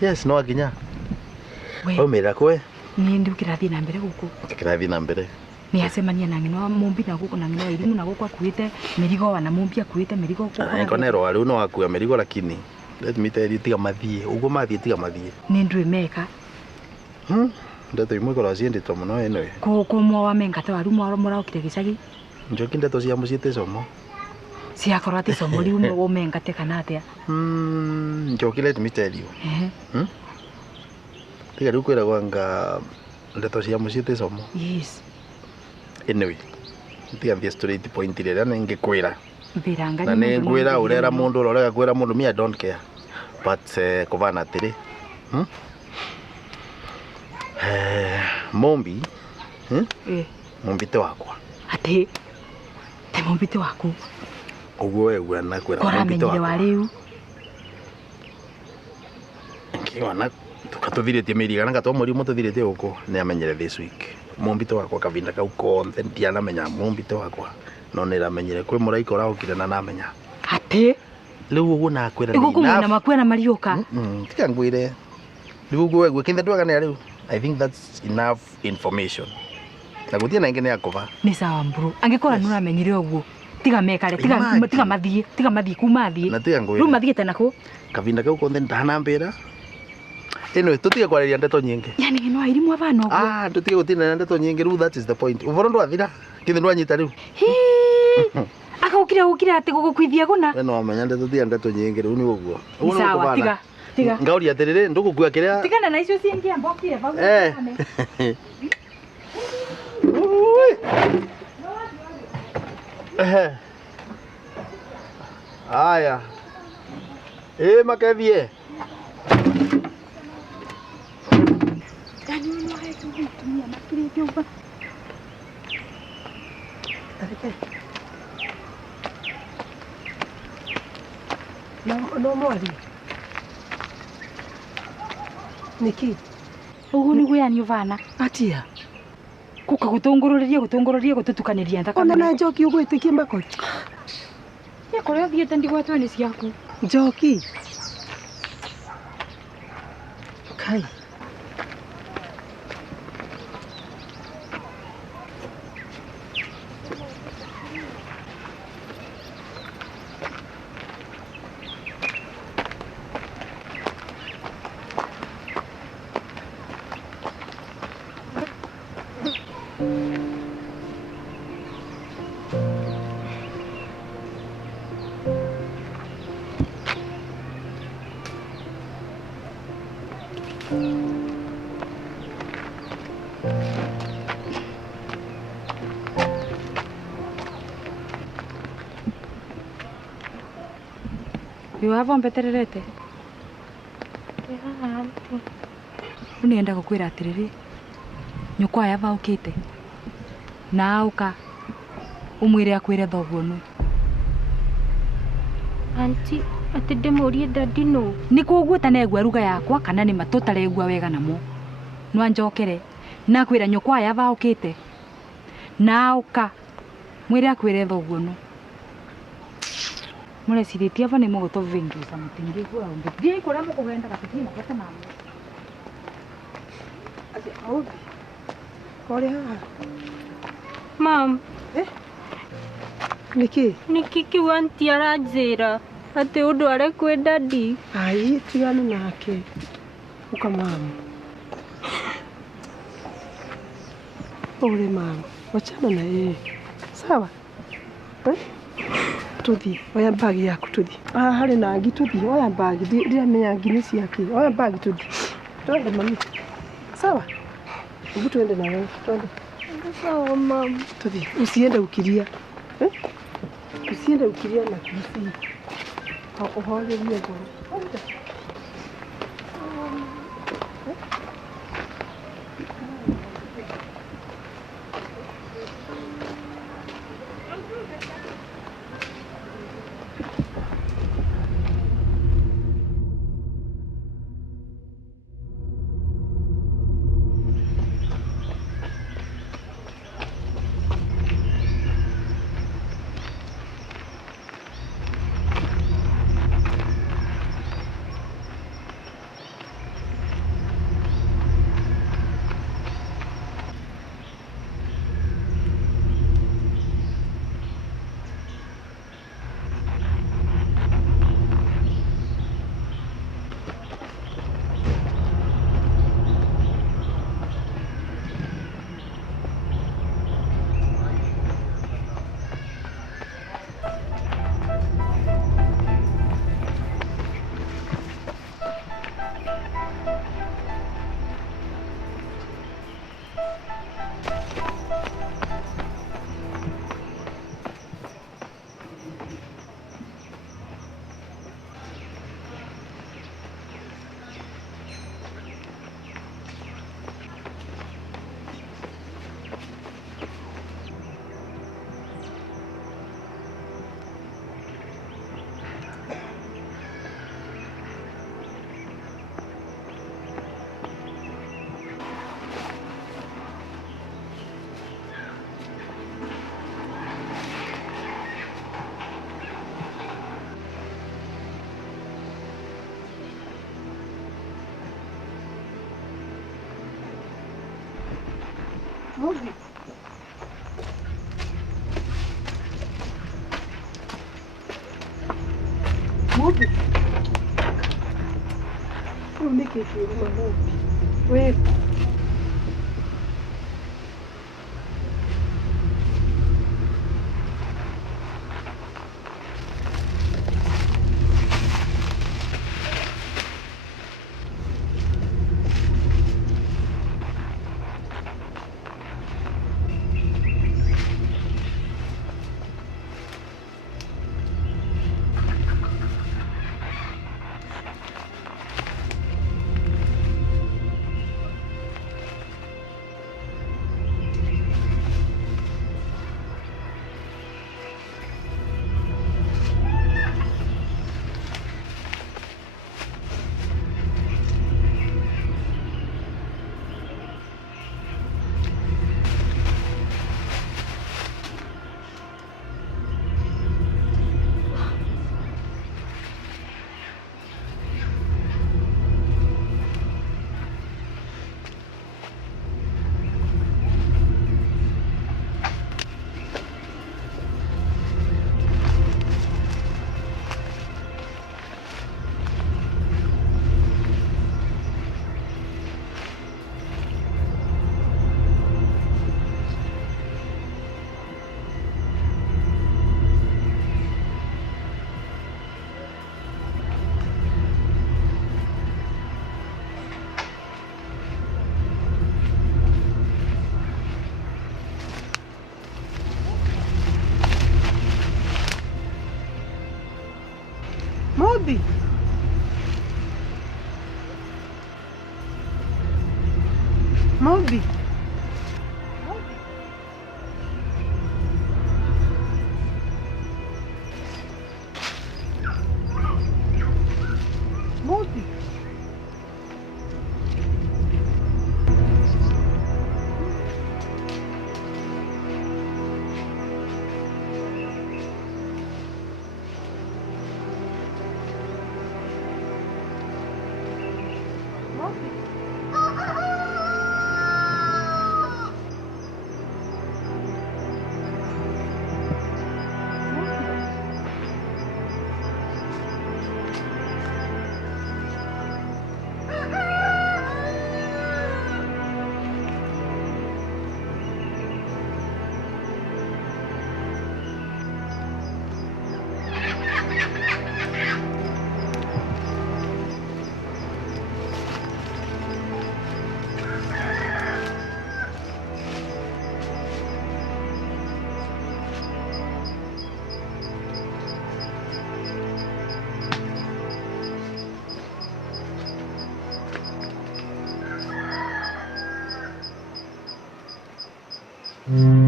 Yes, no akinya. We. Omera kwe. Ni ndi ukirathi na mbere guku. Kirathi na mbere. Ni acemania na ngino mumbi na guku na ngino irimu na guku akuite mirigo wana mumbi akuite mirigo guku. Nkonero ari no akua mirigo lakini let me tell you tiga mathie. Ugo mathie tiga mathie. Ni ndwe meka. Ndeto imwe kora ciende to muno eno. Ko mwa wa menga te waru mwa mora ukire gicagi. Njoki ndeto cia muciite somo. Cia korwa ti somo ri umwe menga te kana atia. Njoki let me tell you. Tiga ru kwira gwanga ndeto cia muciite somo. Yes. Anyway, tiga thia straight point rera ningikwira. Mbiranga na ne ngwira urera mundu urega kwira mundu me I don't care. But kovana tiri. Mombi. Mombite wakwa. Ate. Te mombite waku. Ugo wewe na kwira mombite wakwa. Kora riu. Kiona tukatuthiretie miriga na gatwa murimo tuthirete uko ne amenyere this week. Mombite wakwa kavinda kau konthe ndiana menya mombite wakwa. No niramenyere kwi muraika uraukire na namenya. Ate. Riu ugo na kwira ni. Iguku na makwena mariuka. Tika ngwire. Riu ugo wewe kinde ndwaga ne riu. I think that's enough information. Na gutia na ingene yakova. Ni sawa bro. Angekora nura menyire uguo. Tiga mekare, tiga mathie kuma thie. Na tiga ngwire. Riu mathiete nako. Kavinda kau konthe ndana mbira. Eno tutige kwareria ndeto nyingi. Yani ngino airimu abana uguo. Tutige gutina ndeto nyingi riu that is the point. Uvoro ndwathira. Kinde ndwanyita riu. Ukira ati gukukwithia guna. No amenya ndeto tia ndeto nyingi riu ni uguo. Sawa tiga. Ngauri atirire ndugukua kiria. Tigana na icio ciengi ambokire bau. Aya. Makethie. Yani uno haito vitumia makiri jumba. Tareke. No mori. Niki. Ugu ni guyani uvana. Atia. Kuka gutungururirie gututukaniria ndaka. Ona na Njoki ugwitikie makori. Ye korea thiete ndigwatwo ni ciaku. Njoki. Kai. Iwavo mbetererete. Unienda gukwira atiriri. Nyukwa yava ukite. Na auka. Umwire akwire thoguo nu. Auntie, ati ndemurie dadi no. Niko uguta na egwa ruga yakwa kana ni matotare egwa wega namo. No njokere. Na kwira nyukwa yava ukite. Na auka. Mwire akwire thoguo nu. Mule siriti hapa ni mogo to vingi sa mutingi kwa umbe. Dia iko ramo kuenda kapiti na pesa mama. Ati au. Kore ha. Mam. Niki. Niki kiwanti arajira. Ati undu are kwe dadi. Ai tigana nake. Uka mama. Pole mama. Wachana na yeye. Sawa? Tuthi oya bagi yaku tuthi hari na ngi tuthi oya bagi ndiramenya ngini ciake oya bagi tuthi twende mami sawa ubu twende na wewe twende sawa mama tuthi usiende ukiria usiende ukiria na kisi uhole hiyo Mobi. Mobi. Unikeke kwa Mobi. Wewe. Mobi. Mobi. Mobi. Mm.